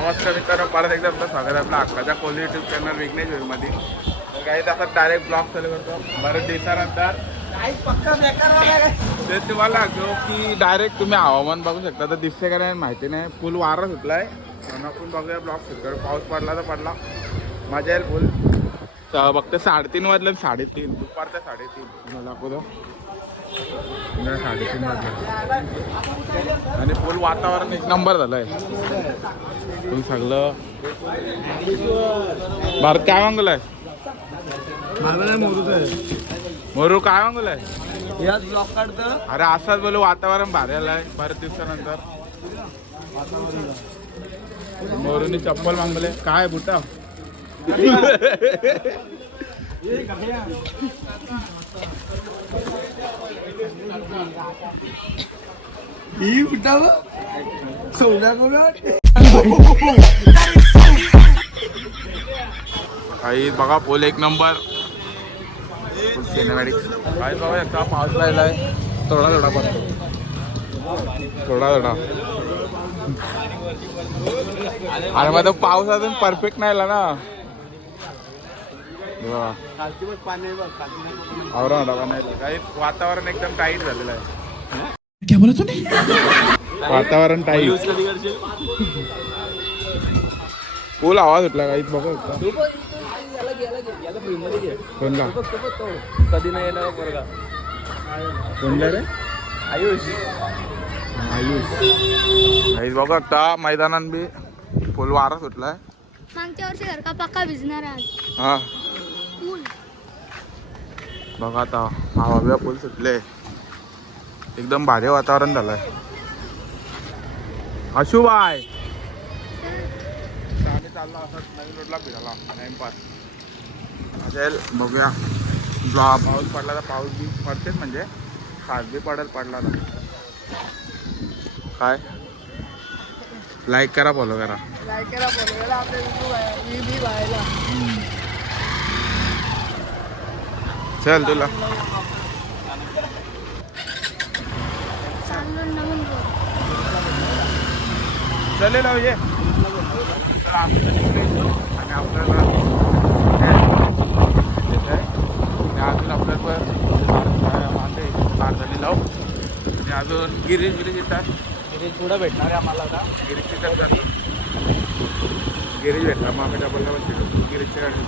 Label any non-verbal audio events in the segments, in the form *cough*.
नमस्कार मित्रांनो परत एकदा आपलं स्वागत आहे आपलं अक्काच्या कोहली युट्यूब चॅनल विघ्नेश काही असं डायरेक्ट ब्लॉग चालू करतो. बरेच दिवसानंतर. ते तुम्हाला सांगतो की डायरेक्ट तुम्ही हवामान बघू शकता. तर दिसते का नाही माहिती नाही. फुल वारा सुटलाय. पण आपण बघूया ब्लॉग सुरू करू. पाऊस पडला तर पडला. मजा येईल फुल तर फक्त साडेतीन वाजले साडेतीन. दुपारच्या साडेतीन. मला दाखवतो. साडेतीन वाजले आणि फुल वातावरण एक नंबर झालंय. फुल सगळं भारत काय मागवलंय मोरू काय ब्लॉक काढतं. अरे असंच बोलू वातावरण भारी आलंय. बरेच दिवसानंतर. मोरूनी चप्पल मागवले. काय बुटा? ही कुठं सौदा करूया काही बघा पोल एक नंबर. सिनेमॅटिक काय बघा एकदा पाऊस राहिलाय. थोडा थोडा पण थोडा थोडा आणि मग तो पाऊस अजून परफेक्ट नाही आला ना. बघा. खालची बघ पाणी आहे बघ खालची नाही. काही वातावरण एकदम टाईट झालेलं आहे वातावरण टाईट फुल आवाज उठला काहीच बघा होता. कोणला. कधी नाही येणार पोरगा कोणला रे आयुष आयुष काहीच बघा आता मैदानात बी फुल वारा सुटलाय मागच्या वर्षी घर का पक्का भिजणार आज हा बघा आता हवा बिवा फुल सुटले. एकदम भारी वातावरण झालंय. अशुभाय आम्ही चाललो असं नवीन रोडला फिरायला टाइमपास असेल बघूया. पाऊस पडला तर पाऊस बी पडतेच म्हणजे. खास बी पडेल पडला तर. काय? लाईक करा फॉलो करा. लायकेला बोलवायला आपल्या व्हिडिओ बी चल तुला. चाललो निघलो आणि आपल्याला येत आहे. आणि अजून आपल्याला वांदे अर्धाने लावू. आणि अजून गिरीश गिरीश येतात. पुढं भेटणार आहे आम्हाला आता? गिरीश येतात का? गिरीश भेटला मग आम्ही डबल डबल गिरीशच्या गाडी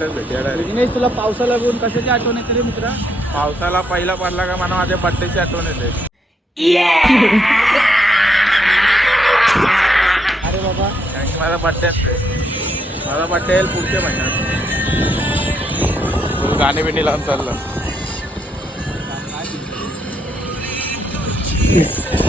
तर भेटूया डायरेक्ट विघ्नेश तुला पावसाला बघून कशाची आठवण येते रे मित्रा? पावसाला पहिला पडला का मला माझ्या बड्डेची आठवण येते. अरे बाबा. कारण की माझा बड्डे असते माझा बड्डे येईल पुढच्या महिन्यात. फुल गाणे बिणे लावून चाललं. हे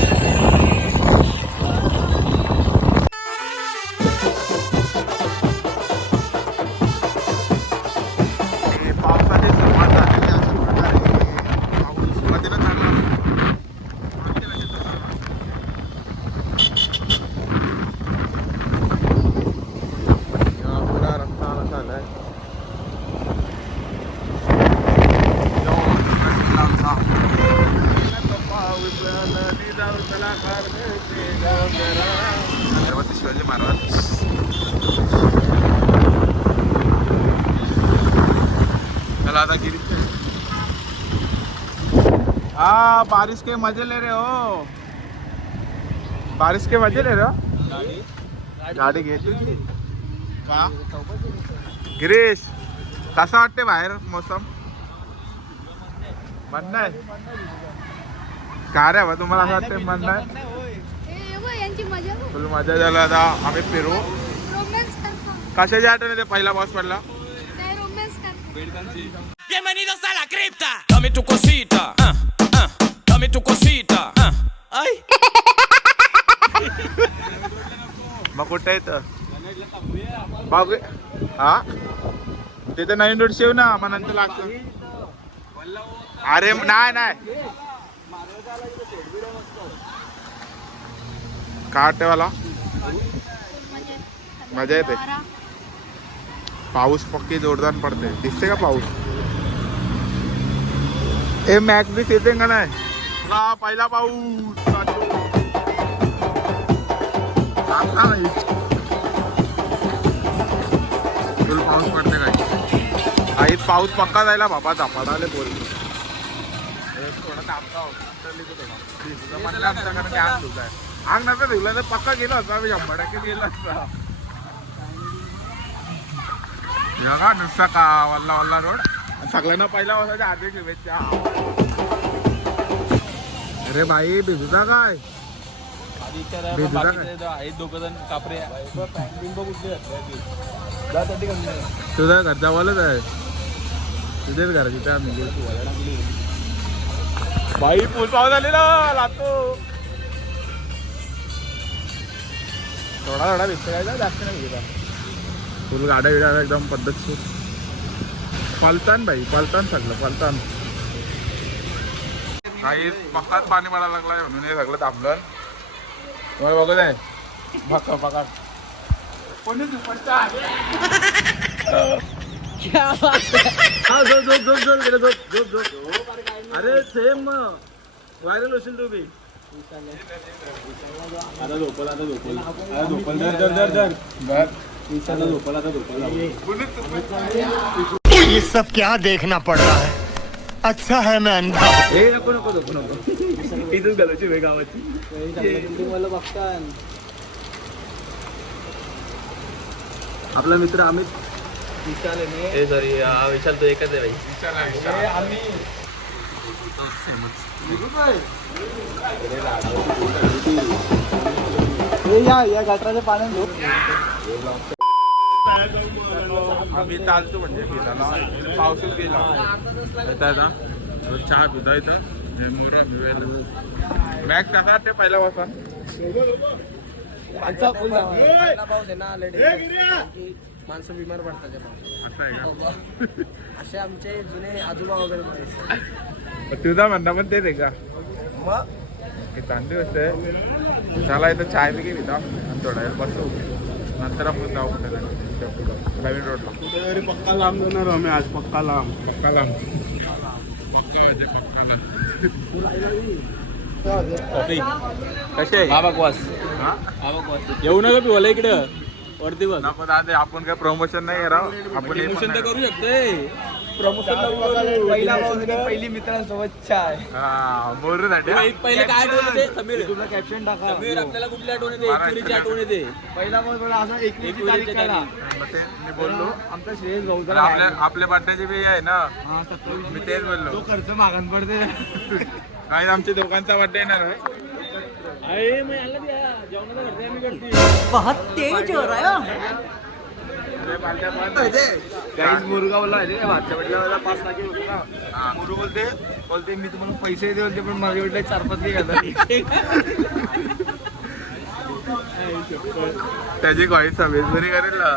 चला आता गिरी हाँ बारिश के मजे ले रहे हो। बारिश के मजे ले रहे हो? गाडी। घेतली का? गिरीश कसा वाटते बाहेर मोसम? बंद आहे का रे बा तुम्हाला असं वाटते बंद आहे ए बघ, यांची मजा बघ. फुल मजा झाला आता आम्ही फिरू. रोमॅन्स करता. कशाची आठवण येते पहिला पाऊस पडला? Bienvenidos a la cripta. Dame tu cosita. ah, ah, dame tu cosita. ah. Ay. *laughs* मग कुठे येतं बागू हा तिथे नवीन रोड शेव ना मग नंतर लागतं अरे नाही नाही काटेवाला मजा येते. पाऊस पक्की जोरदार पडते दिसते का पाऊस ए मॅच बी येते का नाही? पहिला पाऊस चालू. आता नाही. फुल पाऊस पडते काय? आईत पाऊस पक्का जायला बाबा झापाड आले बोल थोडा तापता कारण आग धुत आहे. आग नका धुला तर पक्का गेलो असता आम्ही शंभर टक्के गेलो असता. हे नुसता का वल्ला वल्ला रोड? सगळ्यांना पहिला वाजायच्या आधी शुभेच्छा. अरे बाई भिजूता काय? भिजूता काय? आहेत दोघं जण कापरे. तुझं घर जवळच आहे तुझेच घर तिथे आम्ही बाई पूल पाऊस आलेला लागतो थोडा थोडा भिजतो काय जास्त नाही फुल गाड्या बिड्या एकदम पद्धतशीर. पलतान भाई पलतान सगळं पलतान. काही पक्काच पाणी पडायला लागलाय म्हणून हे सगळं थांबलं. तुम्हाला बघत आहे कोणी दुपटचा अरे सेम व्हायरल होशील तू बी. आता झोपल आता झोपल. आता झोपल. आता झोपल आता झोपल. ये सब क्या देखना पड़ रहा है? अच्छा है मैं अंधा नको नको नको नको इथंच घालायची वे गावाची मला बघता आपला मित्र अमित। विशाल ए सॉरी हा विशाल तो एकच आहे भाई। आम्ही हे या या गटराच्या पाण्यात झोप आम्ही चालतो म्हणजे फिरायला पावसात गेला. येता चहा पिता येतं. मॅक्स कसा ते पहिला वाजता? आमचा फुल पहिला पाऊस आहे ना ऑलरेडी माणसं बिमार पडतात त्या पावसात. असं आहे का? *laughs* असे आमचे जुने आजोबा वगैरे. तुझा म्हणणं पण तेच आहे का? मग? चांगली गोष्ट आहे. चला इथं चाय बी आणि थोडा वेळ बसू. नंतर आपण जाऊ कुठे नवीन रोडला तरी पक्का लांब जाणार आम्ही आज पक्का लांब. पक्का लांब. पक्का पक्का लांब. कसे बकवास हा? येऊ नका पिवाला इकडं. वरती दादा आपण काय प्रमोशन नाही राव. आपण पण नाही. करू शकते पहिला पाऊस आणि पहिली मित्रांसोबत चाय हा हा? पहिले काय आठवण येते? समीर. तुला कॅप्शन टाका. समीर आपल्याला कुठली आठवण येते? एकविरीची आठवण येते. पहिला पाऊस असा तारीख ते मी बोललो. आमचा श्रेयस भाऊ आपल्या आपल्या बर्थडेची बी आहे ना? हा मी तेच बोललो. तो खर्च मागण पडते काही आमच्या दोघांचा बर्थडे येणार आहे? अरे मग याला द्या. जेवणाचा खर्च आम्ही करते अरे बालक्या पण. काहीच मुरगावला आहे रे. मागच्या वेळेला पाच लाख होतो. ना मुरू बोलते बोलते मी तुम्हाला पैसे दे बोलते पण माझ्या वेळेला चार पाच त्याची काही सव्वीस बरी करेल ना.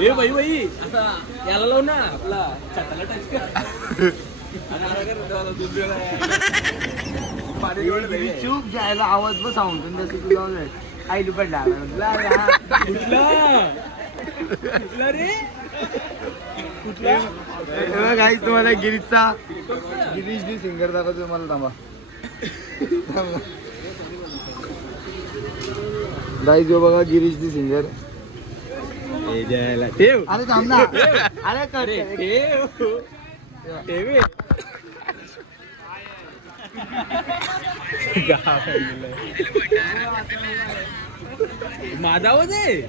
ए असा याला लाव ना आपला छाताला टच कर. *laughs* चूप जायला आवाज पण सांगतो जसं तुला आई कुठला कुठला? रे? काही तुम्हाला गिरीशचा गिरीश दी सिंगर दाखवतो तुम्हाला थांबा. गाईज जो बघा गिरीश दी सिंगर अरे थांब ना. अरे कर. अरे ठेव. *laughs* ठेव. *laughs* *laughs* माझा आवाज आहे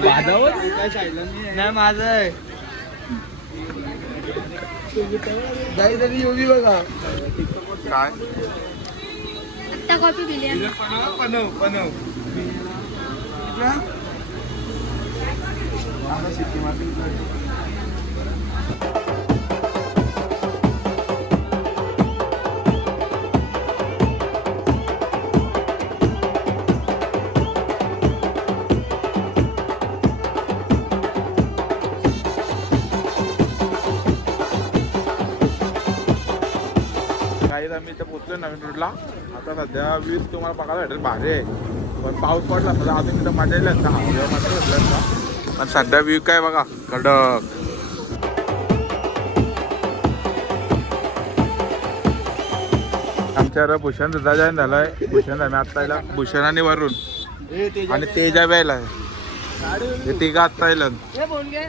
माझा आवाज नाही माझं आहे. गाई तरी योगी बघा काय आत्ता दिली पनव पनव. पनव काही आम्ही इथं पोहोचलो नवीन रोडला आता सध्या वीज तुम्हाला बघायला भेटेल भारी आहे. पण पाऊस पडला तर अजून तिथं मजा येईल मजा घेतला असता पण सध्या व्ह्यू काय बघा कडक. आमच्यावर भूषण सुद्धा जॉईन झालाय. भूषण आम्ही आत्ता येला भूषण आणि वरून आणि तेजा बी यायला हे तिघं आत्ता गे